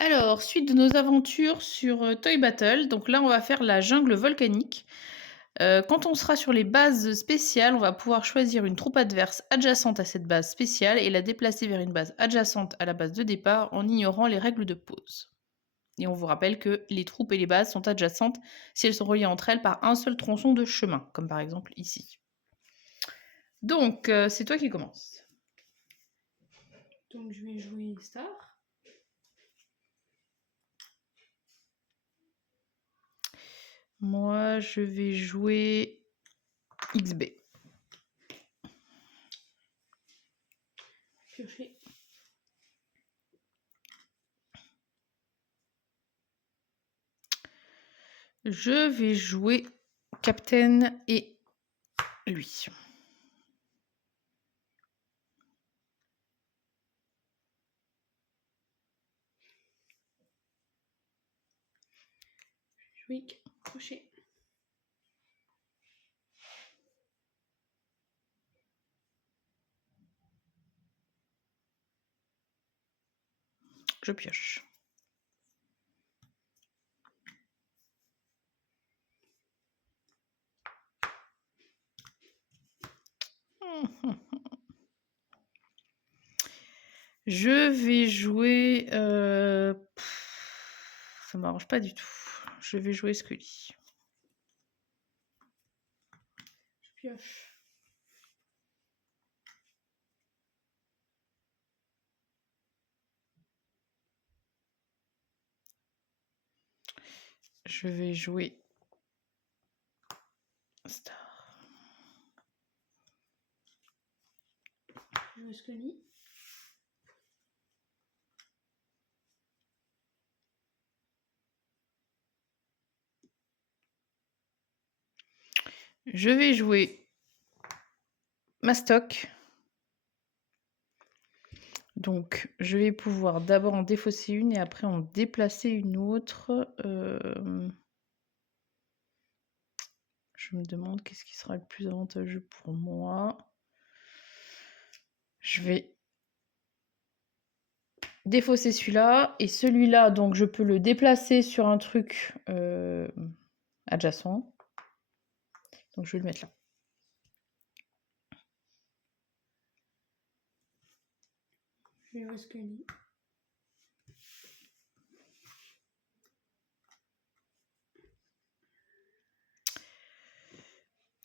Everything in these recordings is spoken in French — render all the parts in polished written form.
Alors, suite de nos aventures sur, Toy Battle, donc là, on va faire la jungle volcanique. Quand on sera sur les bases spéciales, on va pouvoir choisir une troupe adverse adjacente à cette base spéciale et la déplacer vers une base adjacente à la base de départ en ignorant les règles de pause. Et on vous rappelle que les troupes et les bases sont adjacentes si elles sont reliées entre elles par un seul tronçon de chemin, comme par exemple ici. Donc, c'est toi qui commences. Donc je vais jouer Star. Moi, je vais jouer XB. Piocher. Je vais jouer Captain et lui. Jouer crochet. Je pioche. Je vais jouer... ça m'arrange pas du tout. Je vais jouer Scully. Je pioche. Je vais jouer Star. Je joue Scully. Je vais jouer Mastoc. Donc, je vais pouvoir d'abord en défausser une et après en déplacer une autre. Je me demande qu'est-ce qui sera le plus avantageux pour moi. Je vais défausser celui-là et celui-là, donc je peux le déplacer sur un truc adjacent. Donc je vais le mettre là. Je vais jouer Scully.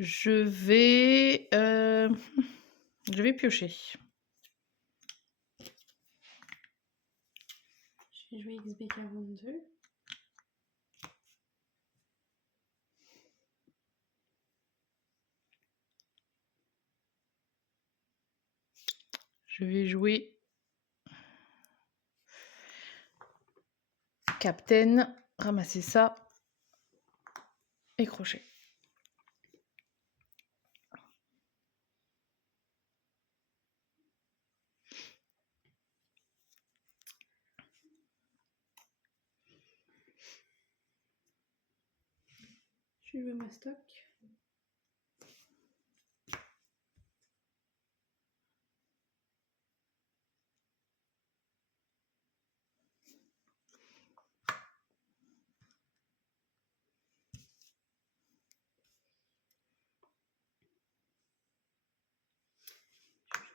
Je vais piocher. Je vais jouer XB42. Je vais jouer Captain, ramasser ça et crochet. Je vais jouer Mastoc. Je joue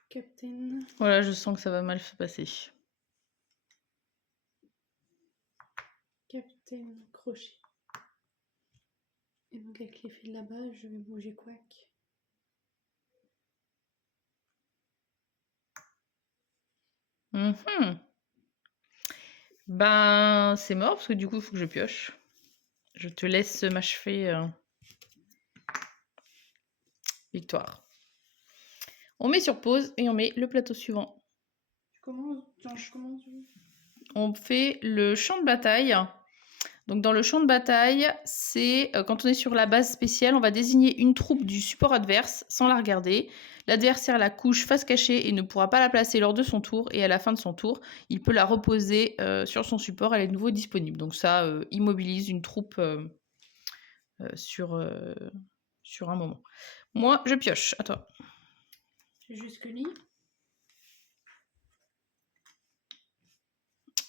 Captain. Voilà, je sens que ça va mal se passer. Captain crochet. Et donc avec l'effet de la base, je vais bouger Quack. Ben, c'est mort parce que du coup, il faut que je pioche. Je te laisse m'achever. Victoire. On met sur pause et on met le plateau suivant. Je commence. Je commence. On fait le champ de bataille. Donc dans le champ de bataille, c'est quand on est sur la base spéciale, on va désigner une troupe du support adverse sans la regarder. L'adversaire la couche face cachée et ne pourra pas la placer lors de son tour. Et à la fin de son tour, il peut la reposer sur son support, elle est de nouveau disponible. Donc ça immobilise une troupe sur un moment. Moi, je pioche. À toi. Je joue Scully.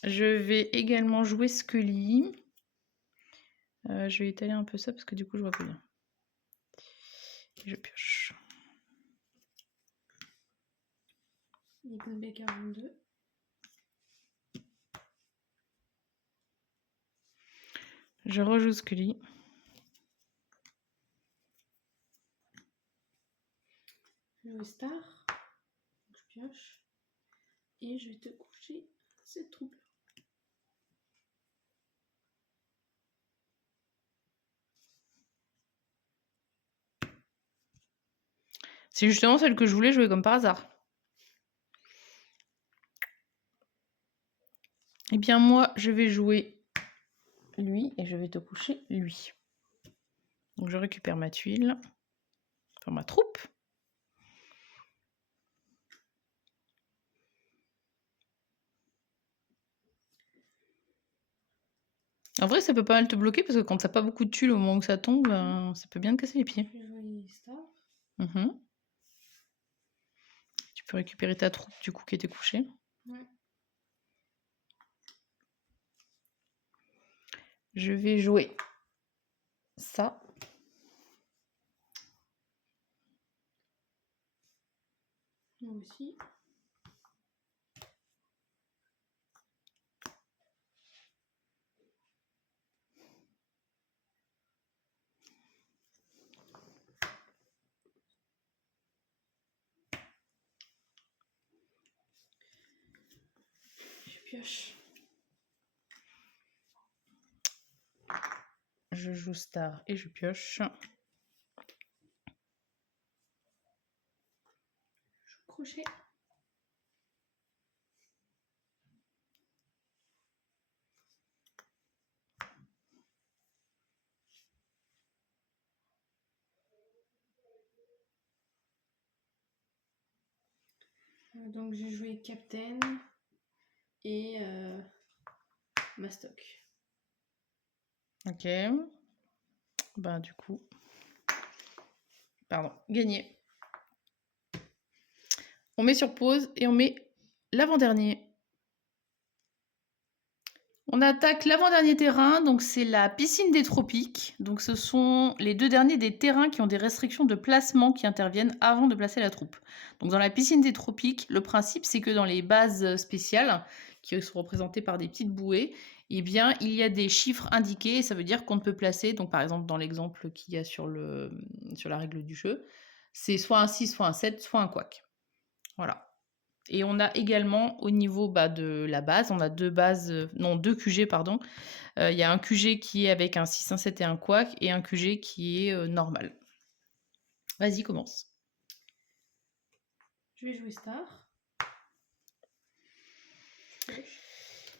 Je vais également jouer Scully. Je vais étaler un peu ça parce que du coup je vois pas bien. Et je pioche. XB42. Je rejoue Scully. Le star. Je pioche. Et je vais te coucher cette troupe. C'est justement celle que je voulais jouer comme par hasard. Eh bien moi, je vais jouer lui et je vais te coucher lui. Donc je récupère ma tuile, enfin ma troupe. En vrai, ça peut pas mal te bloquer parce que quand t'as pas beaucoup de tuiles au moment où ça tombe, ça peut bien te casser les pieds. Je vais jouer star. Tu peux récupérer ta troupe du coup qui était couchée. Ouais. Je vais jouer ça. Moi aussi. Je pioche. Je joue star et je pioche. Je joue crochet. Donc j'ai joué Captain et Mastoc. Ok. Bah du coup... Pardon, gagné. On met sur pause et on met l'avant-dernier. On attaque l'avant-dernier terrain, donc c'est la piscine des tropiques. Donc ce sont les deux derniers des terrains qui ont des restrictions de placement qui interviennent avant de placer la troupe. Donc dans la piscine des tropiques, le principe c'est que dans les bases spéciales, qui sont représentées par des petites bouées, eh bien il y a des chiffres indiqués, et ça veut dire qu'on ne peut placer, donc par exemple dans l'exemple qu'il y a sur la règle du jeu, c'est soit un 6, soit un 7, soit un quack. Voilà. Et on a également au niveau de la base, on a deux QG, pardon. Il y a un QG qui est avec un 6, un 7 et un quack, et un QG qui est normal. Vas-y, commence. Je vais jouer star.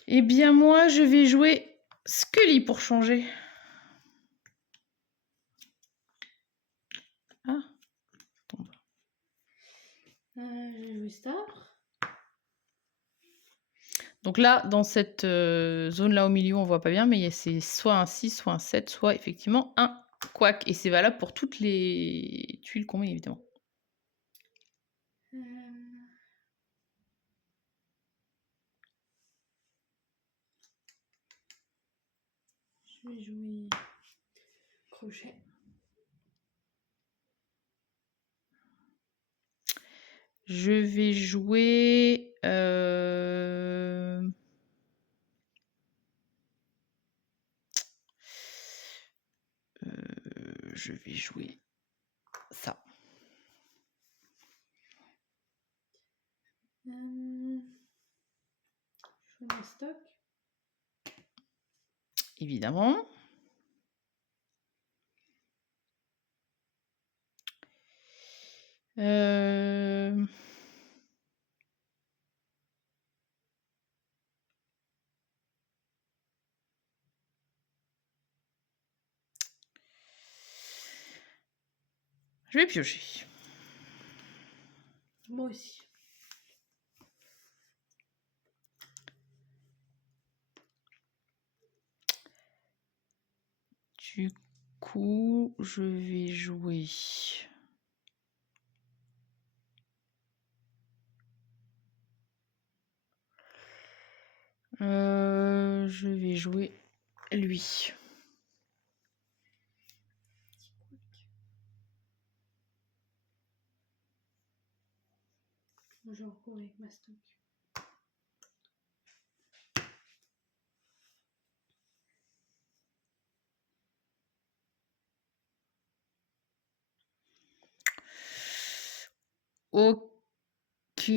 Eh bien moi, je vais jouer Scully pour changer. Ah, tombe. Je vais jouer star. Donc là, dans cette zone-là au milieu, on voit pas bien, mais c'est soit un 6, soit un 7, soit effectivement un quack. Et c'est valable pour toutes les tuiles qu'on met, évidemment. Je vais jouer crochet. Je vais jouer... je vais jouer ça. Je joue Mastoc. Évidemment. Je vais piocher. Moi aussi. Du coup, je vais jouer... Je vais jouer lui. Moi, je recours avec ma stock. Ok.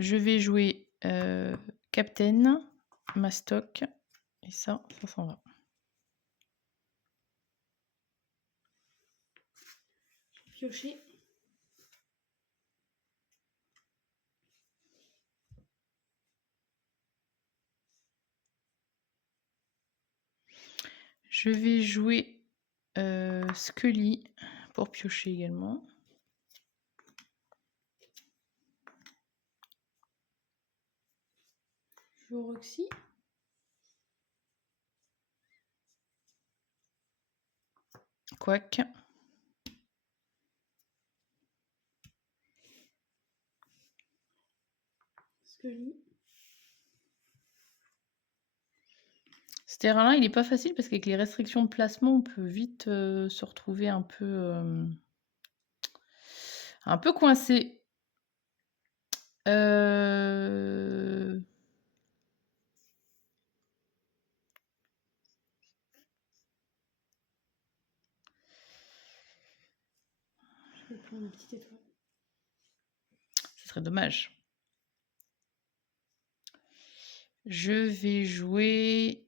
Je vais jouer Captain, Mastoc, et ça s'en va. Piocher. Je vais jouer Scully pour piocher également. Je joue Roxy. Quack. Scully. Ce terrain-là, il n'est pas facile parce qu'avec les restrictions de placement, on peut vite se retrouver un peu coincé. Je vais prendre une petite étoile. Ce serait dommage. Je vais jouer...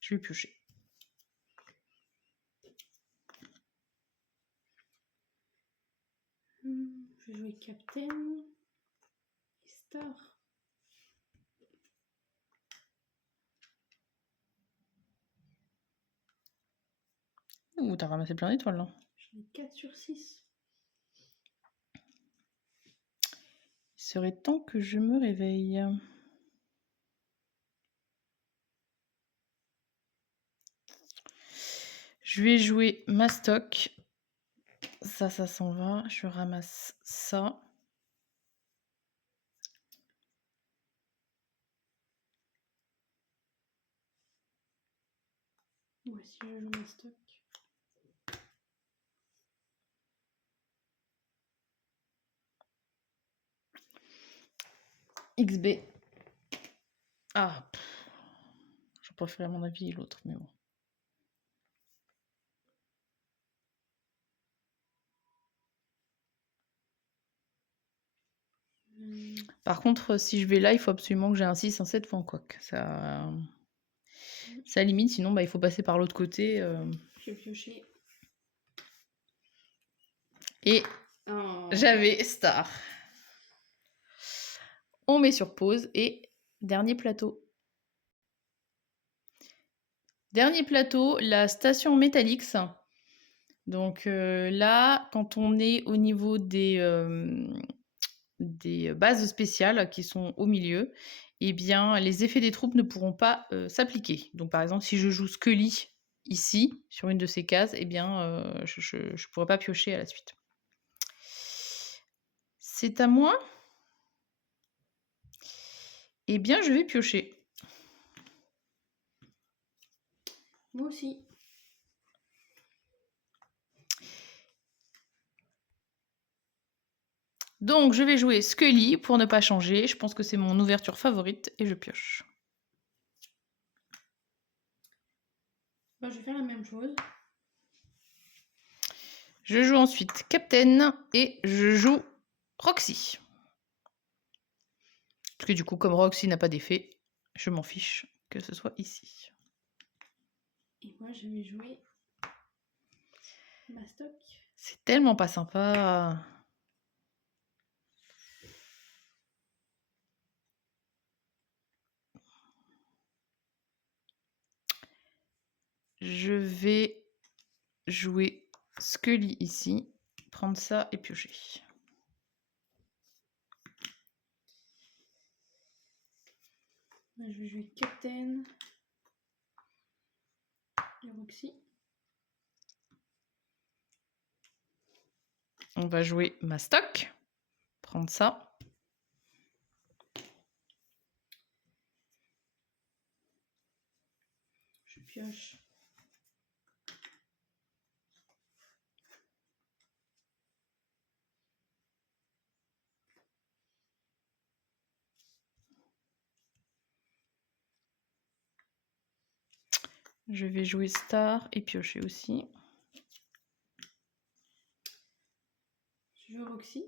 Je vais piocher. Je vais jouer Captain et Star. Ouh, t'as ramassé plein d'étoiles là. J'en ai 4 sur 6. Il serait temps que je me réveille. Je vais jouer Mastoc. Ça s'en va. Je ramasse ça. Moi aussi, je joue ma stock. XB. Ah. Je préfère à mon avis l'autre, mais bon. Par contre, si je vais là, il faut absolument que j'ai un 6, un 7 ou un quack. Ça limite, sinon bah, il faut passer par l'autre côté. Je vais piocher. Et Oh. j'avais Star. On met sur pause et dernier plateau. Dernier plateau, la station Metallix. Donc là, quand on est au niveau des bases spéciales qui sont au milieu, eh bien, les effets des troupes ne pourront pas s'appliquer. Donc par exemple, si je joue Scully ici, sur une de ces cases, eh bien, je ne pourrai pas piocher à la suite. C'est à moi. Eh bien, je vais piocher. Moi aussi. Donc, je vais jouer Scully pour ne pas changer. Je pense que c'est mon ouverture favorite et je pioche. Bah, je vais faire la même chose. Je joue ensuite Captain et je joue Roxy. Parce que du coup, comme Roxy n'a pas d'effet, je m'en fiche que ce soit ici. Et moi, je vais jouer ma stock. C'est tellement pas sympa. Je vais jouer Scully ici, prendre ça et piocher. Moi, je vais jouer Captain et Roxy. On va jouer Mastoc. Prendre ça. Je pioche. Je vais jouer Star et piocher aussi. Je joue Roxy.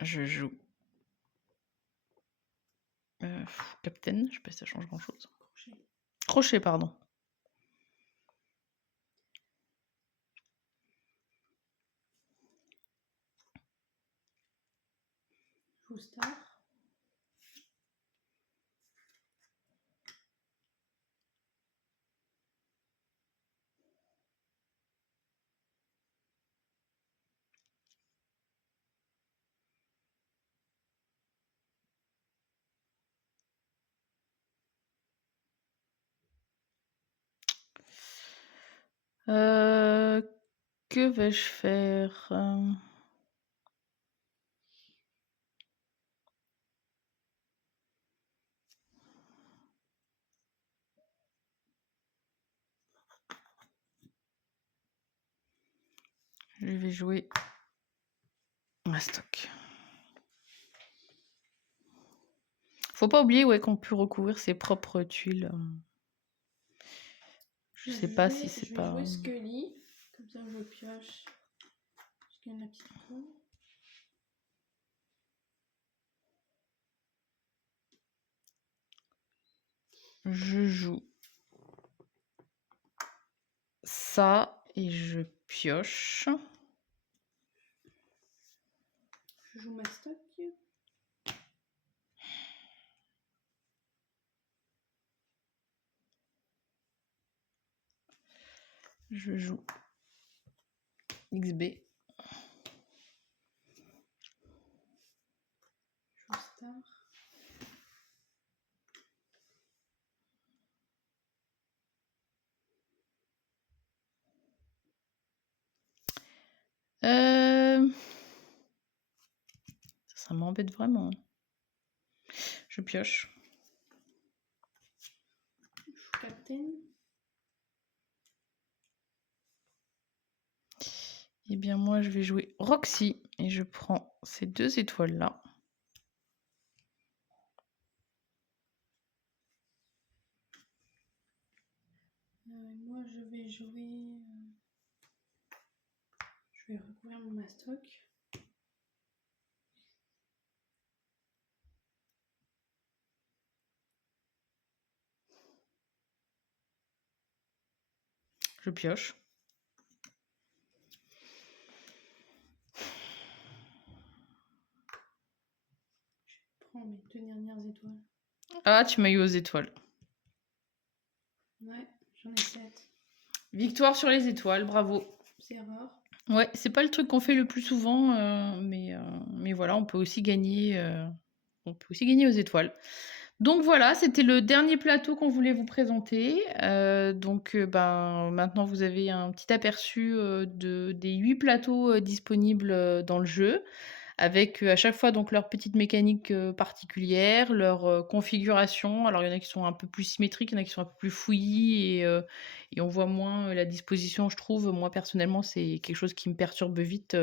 Je joue Captain, je sais pas si ça change grand chose. Crochet. Crochet, pardon. Je joue Star. Que vais-je faire? Je vais jouer Mastoc. Faut pas oublier qu'on peut recouvrir ses propres tuiles. Je sais pas si c'est pas. Je vais jouer Scully. Comme ça, je pioche. Je gagne la petite étoile. Je joue ça et je pioche. Je joue Mastoc. Je joue XB. Je joue Star. Ça m'embête vraiment. Je pioche. Je joue Captain. Eh bien, moi, je vais jouer Roxy et je prends ces 2 étoiles-là. Moi, je vais jouer. Je vais recouvrir mon Mastoc. Je pioche. Je prends mes 2 dernières étoiles. Ah, tu m'as eu aux étoiles. Ouais, j'en ai 7. Victoire sur les étoiles, bravo. C'est rare. Ouais, c'est pas le truc qu'on fait le plus souvent, mais voilà, on peut aussi gagner aux étoiles. Donc voilà, c'était le dernier plateau qu'on voulait vous présenter. Maintenant vous avez un petit aperçu des 8 plateaux disponibles dans le jeu, avec à chaque fois donc leur petite mécanique particulière, leur configuration. Alors il y en a qui sont un peu plus symétriques, il y en a qui sont un peu plus fouillis et on voit moins la disposition, je trouve. Moi personnellement, c'est quelque chose qui me perturbe vite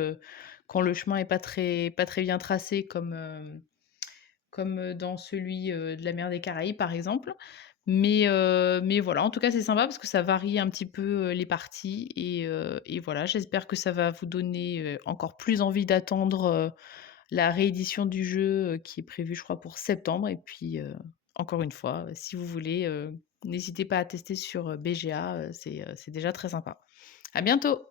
quand le chemin est pas très bien tracé comme dans celui de la mer des Caraïbes par exemple. Mais voilà, en tout cas c'est sympa parce que ça varie un petit peu les parties et voilà, j'espère que ça va vous donner encore plus envie d'attendre la réédition du jeu qui est prévue je crois pour septembre. Et puis encore une fois, si vous voulez, n'hésitez pas à tester sur BGA, c'est déjà très sympa. À bientôt.